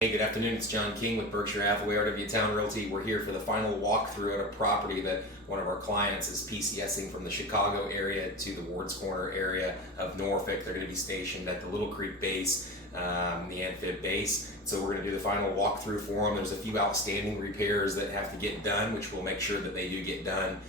Hey, good afternoon. It's John King with Berkshire Hathaway, RW Town Realty. We're here for the final walkthrough at a property that one of our clients is PCSing from the Chicago area to the Wards Corner area of Norfolk. They're going to be stationed at the Little Creek base, the Amphib base. So we're going to do the final walkthrough for them. There's a few outstanding repairs that have to get done, which we'll make sure that they do get done.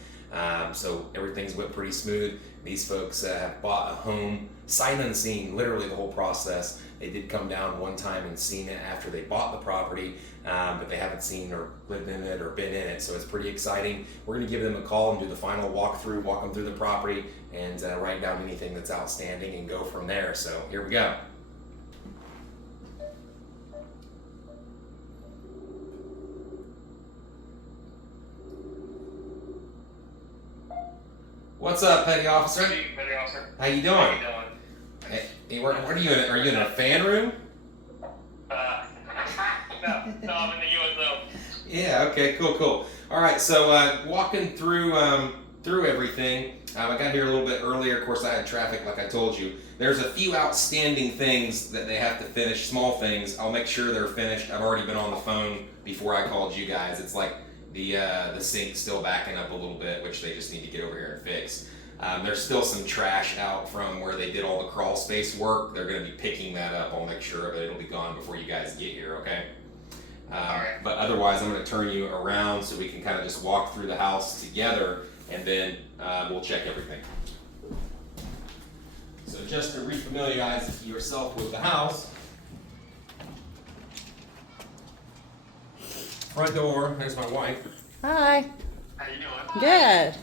So everything's went pretty smooth. These folks have bought a home sight unseen, literally the whole process. They did come down one time and seen it after they bought the property, but they haven't seen or lived in it or been in it, so it's pretty exciting. We're going to give them a call and do the final walkthrough, walk them through the property, and write down anything that's outstanding and go from there. So here we go. What's up, Petty Officer? Petty Officer. How you doing? How you doing? Hey, what are you in? Are you in a fan room? No, I'm in the USO. Yeah. Okay. Cool. All right. So walking through everything. I got here a little bit earlier. Of course, I had traffic, like I told you. There's a few outstanding things that they have to finish. Small things. I'll make sure they're finished. I've already been on the phone before I called you guys. It's like the sink's still backing up a little bit, which they just need to get over here and fix. There's still some trash out from where they did all the crawl space work. They're going to be picking that up. I'll make sure of it. It'll be gone before you guys get here, okay? Alright. But otherwise, I'm going to turn you around so we can kind of just walk through the house together, and then we'll check everything. So just to refamiliarize yourself with the house, front door, there's my wife. Hi. How you doing?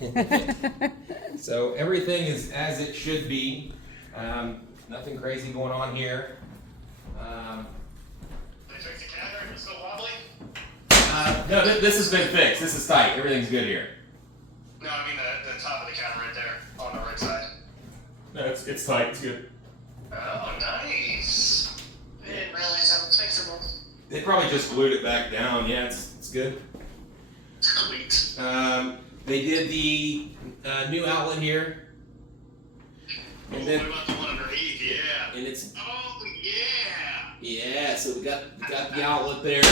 Good. So everything is as it should be. Nothing crazy going on here. They fixed the counter and it's still wobbly? No, this has been fixed. This is tight. Everything's good here. No, I mean the top of the counter right there on the right side. No, it's tight. It's good. Oh, nice. I didn't realize that was fixable. They probably just glued it back down. Yeah, it's good. Sweet. They did the new outlet here, Oh, and then what about the one underneath? Yeah. and it's Oh, yeah. so we got the outlet there.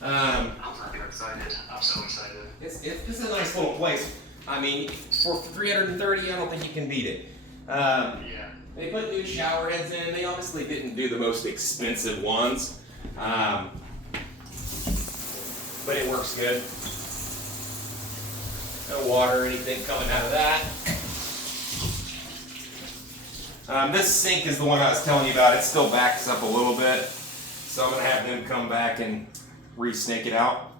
I'm fucking excited. I'm so excited. It's a nice little place. I mean, for 330, I don't think you can beat it. Yeah. They put new shower heads in. They obviously didn't do the most expensive ones, but it works good. No water or anything coming out of that. This sink is the one I was telling you about. It still backs up a little bit, so I'm gonna have them come back and re-snake it out.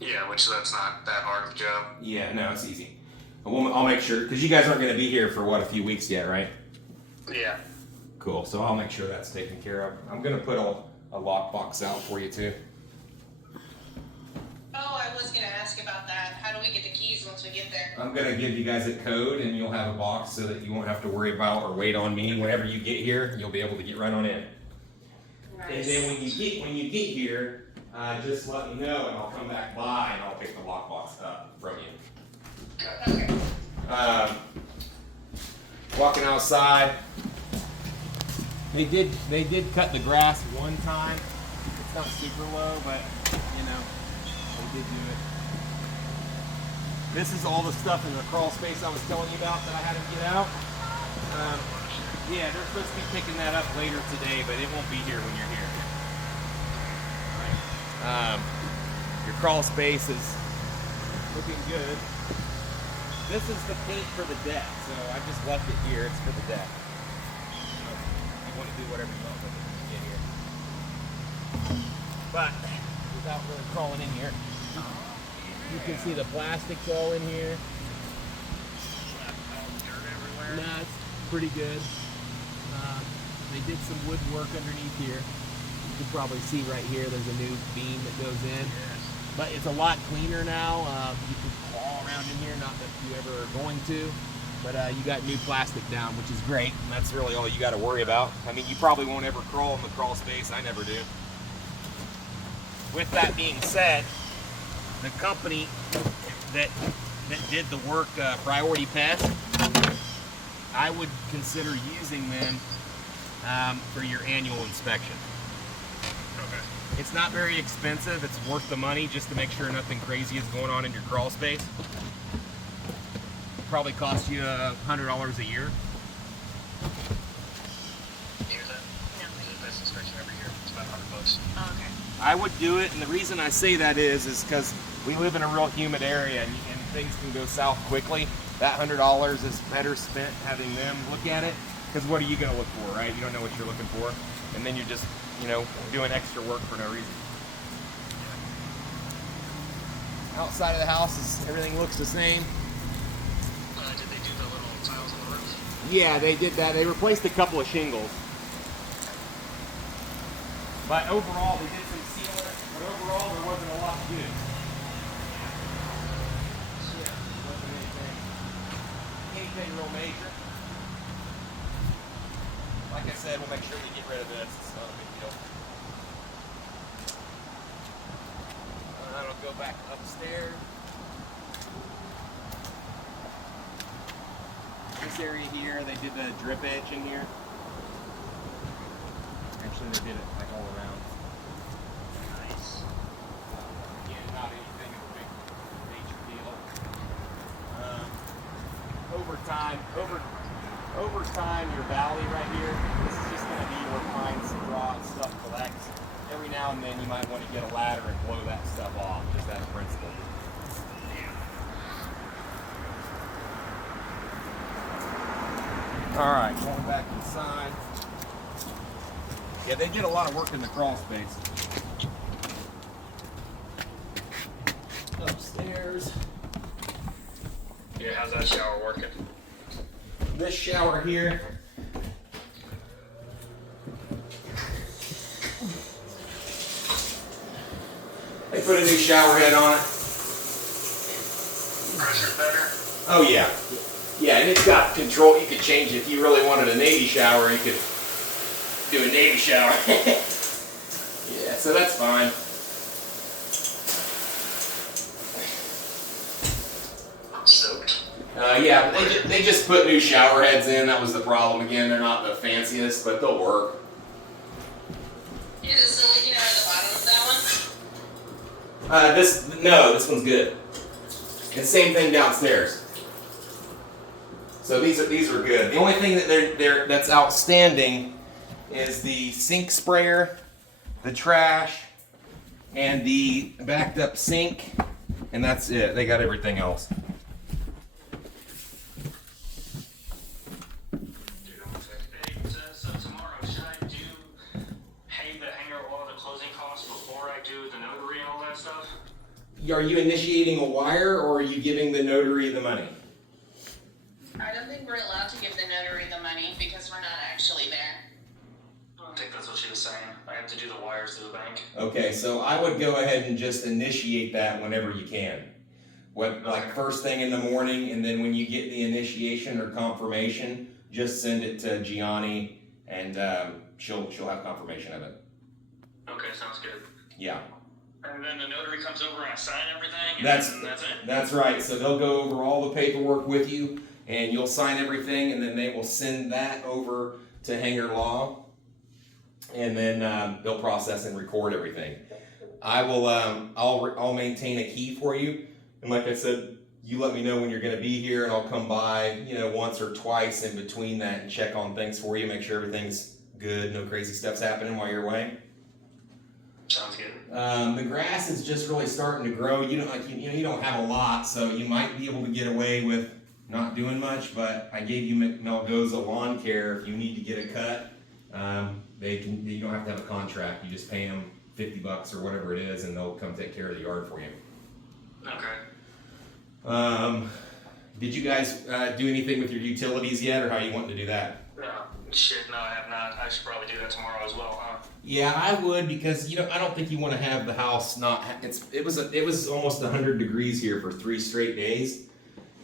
Yeah, which that's not that hard of a job. Yeah, no, it's easy. I'll make sure, because you guys aren't gonna be here for a few weeks yet, right? Yeah. Cool. So I'll make sure that's taken care of. I'm gonna put a lockbox out for you too. Oh, I was gonna ask about that. How do we get the keys once we get there? I'm gonna give you guys a code, and you'll have a box so that you won't have to worry about or wait on me. Whenever you get here, you'll be able to get right on in. And then when you get here, just let me know, and I'll come back by and I'll pick the lockbox up from you. Okay. Walking outside. They did cut the grass one time. It's not super low, but you know, they did do it. This is all the stuff in the crawl space I was telling you about that I had to get out. Yeah, they're supposed to be picking that up later today, but it won't be here when you're here. All right. Your crawl space is looking good. This is the paint for the deck, so I just left it here. It's for the deck. You want to do whatever you want with it when you get here. But without really crawling in here, you can see the plastic's all in here. Nah, it's pretty good. They did some wood work underneath here. You can probably see right here, there's a new beam that goes in. But it's a lot cleaner now. You can crawl around in here, not that you ever are going to. But you got new plastic down, which is great. And that's really all you got to worry about. I mean, you probably won't ever crawl in the crawl space. I never do. With that being said, the company that did the work, Priority Pest, I would consider using them for your annual inspection. Okay. It's not very expensive. It's worth the money just to make sure nothing crazy is going on in your crawl space. Probably cost you $100 a year. Here's that. No. Best inspection every year. It's about $100. Oh, okay. I would do it, and the reason I say that is because we live in a real humid area, and things can go south quickly. That $100 is better spent having them look at it, because what are you going to look for, right? You don't know what you're looking for, and then you're just, doing extra work for no reason. Outside of the house, everything looks the same. Did they do the little tiles on the roof? Yeah, they did that. They replaced a couple of shingles. But overall, they did some sealing, but overall, there wasn't a lot to do. Wasn't anything real major. Like I said, we'll make sure we get rid of this. It's not a big deal. That'll go back upstairs. This area here, they did the drip edge in here. Actually, they did it like all around. Nice. Again, not anything of a big major deal. Over time, your valley right here, this is just going to be where pines, straw, and stuff collects. Every now and then, you might want to get a ladder and blow that stuff off, just as a principle. All right, going back inside. Yeah, they did a lot of work in the crawl space. Upstairs. Yeah, how's that shower working? This shower here. They put a new shower head on it. Pressure better? Oh yeah. Yeah, and it's got control. You could change it if you really wanted a Navy shower. You could do a Navy shower. Yeah, so that's fine. Soaked. Yeah, they just put new shower heads in. That was the problem. Again, they're not the fanciest, but they'll work. Is it still leaking out at the bottom of that one? This one's good. And same thing downstairs. So these are good. The only thing that that's outstanding is the sink sprayer, the trash, and the backed up sink, and that's it. They got everything else. So tomorrow, should I pay the hanger all the closing costs before I do the notary and all that stuff? Are you initiating a wire, or are you giving the notary the money? I don't think we're allowed to give the notary the money because we're not actually there. I think that's what she was saying. I have to do the wires to the bank. Okay, so I would go ahead and just initiate that whenever you can. Like first thing in the morning, and then when you get the initiation or confirmation, just send it to Gianni, and she'll have confirmation of it. Okay, sounds good. Yeah. And then the notary comes over and I sign everything, and That's then that's it? That's right. So they'll go over all the paperwork with you, and you'll sign everything, and then they will send that over to Hanger Law, and then they'll process and record everything. I will. I'll maintain a key for you, and like I said, you let me know when you're going to be here, and I'll come by, once or twice in between that and check on things for you, make sure everything's good, no crazy stuff's happening while you're away. Sounds good. The grass is just really starting to grow. You don't have a lot, so you might be able to get away with not doing much. But I gave you Melgoza Lawn Care. If you need to get a cut, you don't have to have a contract. You just pay them $50 or whatever it is, and they'll come take care of the yard for you. Okay. Did you guys do anything with your utilities yet, or how you want to do that? No, I have not. I should probably do that tomorrow as well, huh? Yeah, I would, because I don't think you want to have the house not. It was almost 100 degrees here for 3 straight days.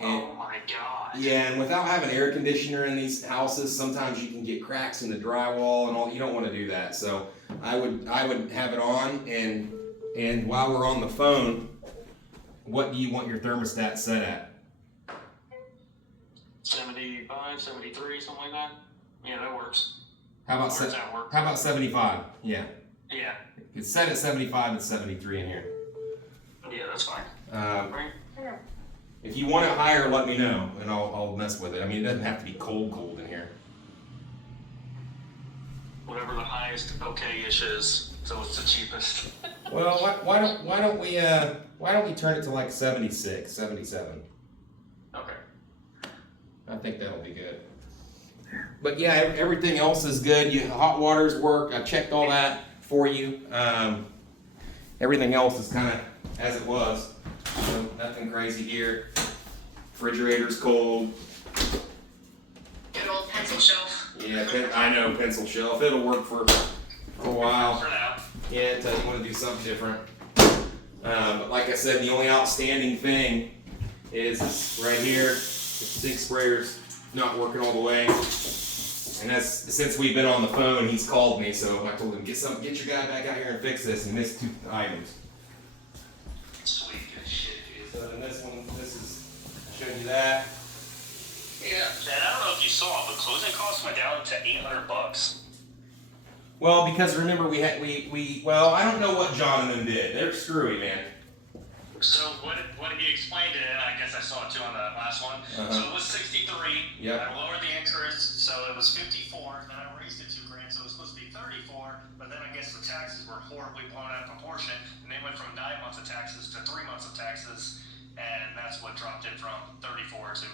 And, oh my god. yeah, and without having air conditioner in these houses, sometimes you can get cracks in the drywall and all. You don't want to do that. So I would have it on, and while we're on the phone, what do you want your thermostat set at? 75, 73, something like that? Yeah, that works. How about Where does that work? How about 75? Yeah. Yeah. It's set at 75 and 73 in here. Yeah, that's fine. Um, if you want it higher, let me know, and I'll mess with it. I mean, it doesn't have to be cold in here. Whatever the highest okay-ish is, so it's the cheapest. Well, why don't we turn it to like 76, 77? Okay. I think that'll be good. But yeah, everything else is good. Hot waters work. I checked all that for you. Everything else is kind of as it was. So nothing crazy here. Refrigerator's cold. Good old pencil shelf. Yeah, I know, pencil shelf. It'll work for a while. For now. Yeah, until you want to do something different. But like I said, the only outstanding thing is right here. The sink sprayer's not working all the way. And since we've been on the phone, he's called me, so I told him, get your guy back out here and fix this. He missed 2 items. Sweet, good shit, dude. So then this is, I showed you that. Yeah. And I don't know if you saw, but closing costs went down to $800. Well, because remember well, I don't know what John and them did. They're screwy, man. So what he explained it, and I guess I saw it too on the last one. So it was 63. Yep. I lowered the interest, so it was 54. Then I raised it $2,000, so it was supposed to be 34. But then I guess the taxes were horribly blown out of proportion, and they went from 9 months of taxes to 3 months of taxes, and that's what dropped it from 34 to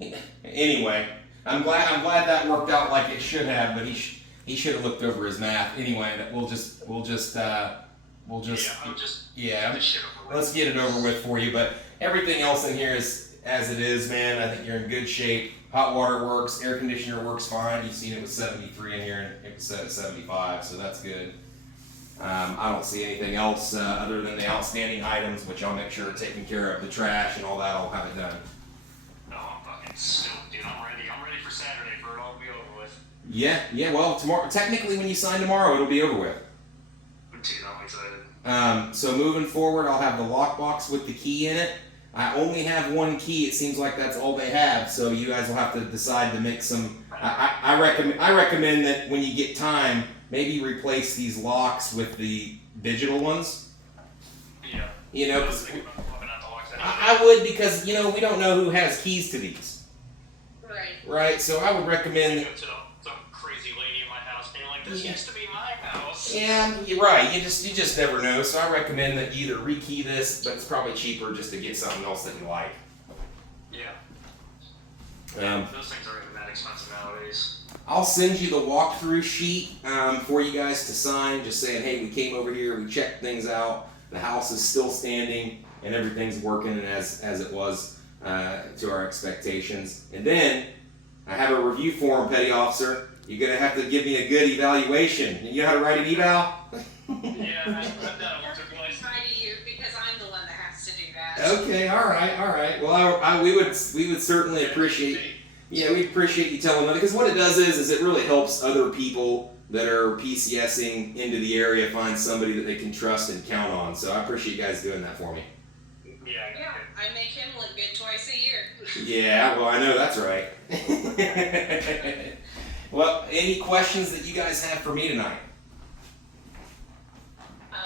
$800. Anyway, I'm glad that worked out like it should have, but he should have looked over his math. Anyway, we'll just let's get it over with for you. But everything else in here is as it is, man. I think you're in good shape. Hot water works, air conditioner works fine. You've seen it was 73 in here, and it was set at 75, so that's good. I don't see anything else other than the outstanding items, which I'll make sure are taken care of. The trash and all that, I'll have it done. No, I'm fucking stoked, dude. I'm ready. I'm ready for Saturday for it all to be over with. Yeah. Well, tomorrow. Technically, when you sign tomorrow, it'll be over with. Dude, I'm excited. So moving forward, I'll have the lockbox with the key in it. I only have 1 key. It seems like that's all they have. So you guys will have to decide to make some. I recommend that when you get time, maybe replace these locks with the digital ones. Yeah. You know, I was thinking about swapping out the locks anyway. I would, because we don't know who has keys to these. Right. Right. So I would recommend. Go to some crazy lady in my house being like, "This used to be my house." Yeah, you're right. You just never know. So I recommend that you either rekey this, but it's probably cheaper just to get something else that you like. Yeah. Those things aren't even that expensive nowadays. I'll send you the walkthrough sheet for you guys to sign, just saying, hey, we came over here, we checked things out, the house is still standing, and everything's working as it was to our expectations. And then I have a review form, Petty Officer. You're gonna have to give me a good evaluation. You know how to write an eval? Yeah, I've done it once or twice. Try to you because I'm the one that has to do that. Okay, all right. Well, we would certainly appreciate. Yeah, we appreciate you telling them, because what it does is it really helps other people that are PCSing into the area find somebody that they can trust and count on. So I appreciate you guys doing that for me. Yeah, I make him look good twice a year. Yeah, well, I know that's right. Well, any questions that you guys have for me tonight? I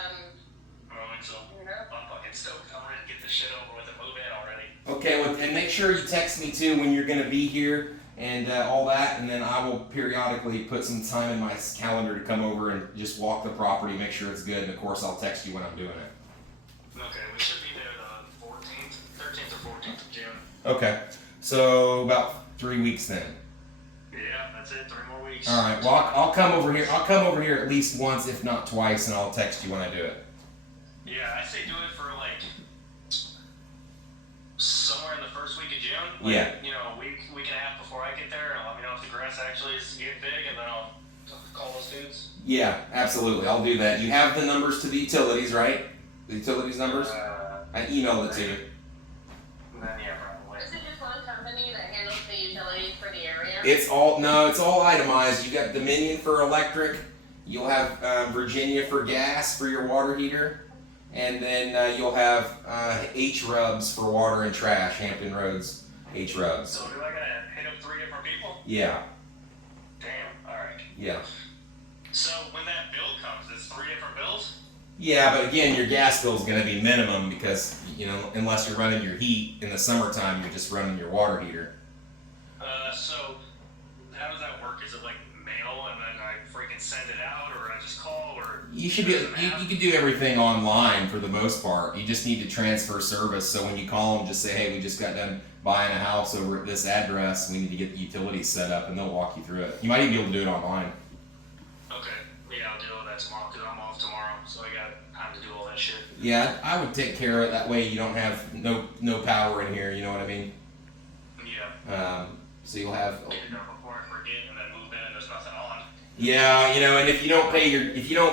don't think so. I'm fucking stoked. I'm ready to get this shit over with and move in already. Okay, well, and make sure you text me too when you're going to be here and all that, and then I will periodically put some time in my calendar to come over and just walk the property, make sure it's good, and of course I'll text you when I'm doing it. Okay, we should be there the 13th or 14th of June. Okay, so about 3 weeks then. Yeah, that's it. 3 more weeks. All right. Well, I'll come over here. I'll come over here at least once, if not twice, and I'll text you when I do it. Yeah, I say do it for like somewhere in the first week of June. Like, Yeah. You know, week and a half before I get there, and let me know if the grass actually is getting big, and then I'll call those dudes. Yeah, absolutely. I'll do that. You have the numbers to the utilities, right? The utilities numbers. I emailed it to you. Then yeah, probably. Is it just one company that handles the utilities for the area? It's all itemized. You got Dominion for electric. You'll have Virginia for gas for your water heater, and then you'll have H-Rubs for water and trash. Hampton Roads H-Rubs. So do I gotta hit up 3 different people? Yeah. Damn. All right. Yeah. So when that bill comes, it's 3 different bills? Yeah, but again, your gas bill is going to be minimum because, unless you're running your heat in the summertime, you're just running your water heater. So how does that work? Is it like mail and then I freaking send it out, or I just call, or You should be. You can do everything online for the most part. You just need to transfer service. So when you call them, just say, "Hey, we just got done buying a house over at this address. We need to get the utilities set up," and they'll walk you through it. You might even be able to do it online. Okay, yeah, I'll do all that tomorrow because I'm off tomorrow, so I got time to do all that shit. Yeah, I would take care of it. That way you don't have no power in here. You know what I mean? Yeah. So you'll have. Get it done before I forget, and then move in, and there's nothing on. Yeah, and if you don't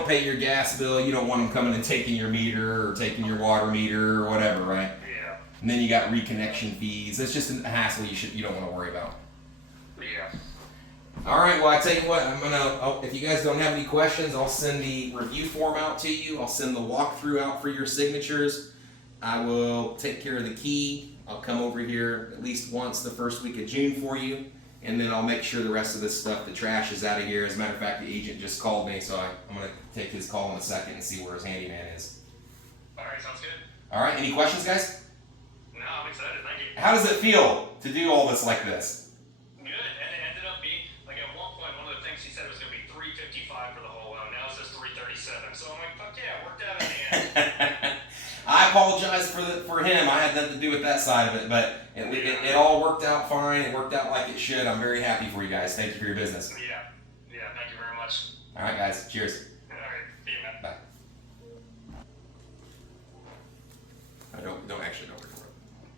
pay your gas bill, you don't want them coming and taking your meter or taking your water meter or whatever, right? Yeah. And then you got reconnection fees. It's just a hassle you don't want to worry about. Yeah. All right. Well, I tell you what, if you guys don't have any questions, I'll send the review form out to you. I'll send the walkthrough out for your signatures. I will take care of the key. I'll come over here at least once the first week of June for you, and then I'll make sure the rest of this stuff, the trash, is out of here. As a matter of fact, the agent just called me, so I'm going to take his call in a second and see where his handyman is. All right, sounds good. All right. Any questions, guys? No, I'm excited. Thank you. How does it feel to do all this like this? Good, and it ended up being like at one point one of the things he said was going to be $355 for the whole loan. Now it says $337. So I'm like, fuck yeah, it worked out in the end. I apologize for him. I had nothing to do with that side of it, but it all worked out fine. It worked out like it should. I'm very happy for you guys. Thank you for your business. Yeah. Thank you very much. All right, guys. Cheers.